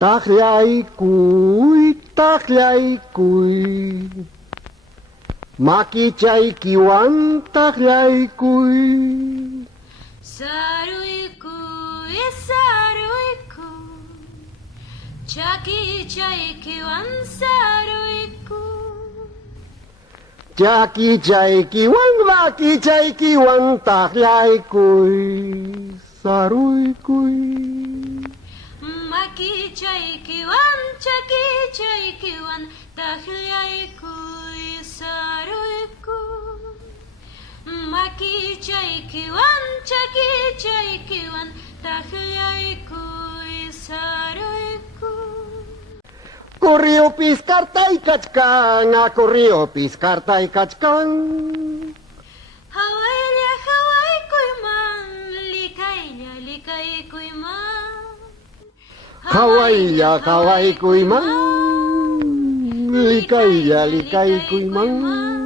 Tagliai kui, maki chai kiwan tagliai kui. Sarui kui, chaki chai kiwan sarui kui. Chaki chai kiwan, maki chai kiwan tagliai kui, sarui kui. Maki chai kiwan, chaki chai kiwan, tagliai kui, sarui kui. Maki chai kiwan, chaki chai kiwan, tagliai kui, sarui kui. Corrió piscarta y cachcan, a corrió piscarta y cachcan. Hawaii kuiman, likai kuiman. Hawaii kuiman, likai kuiman.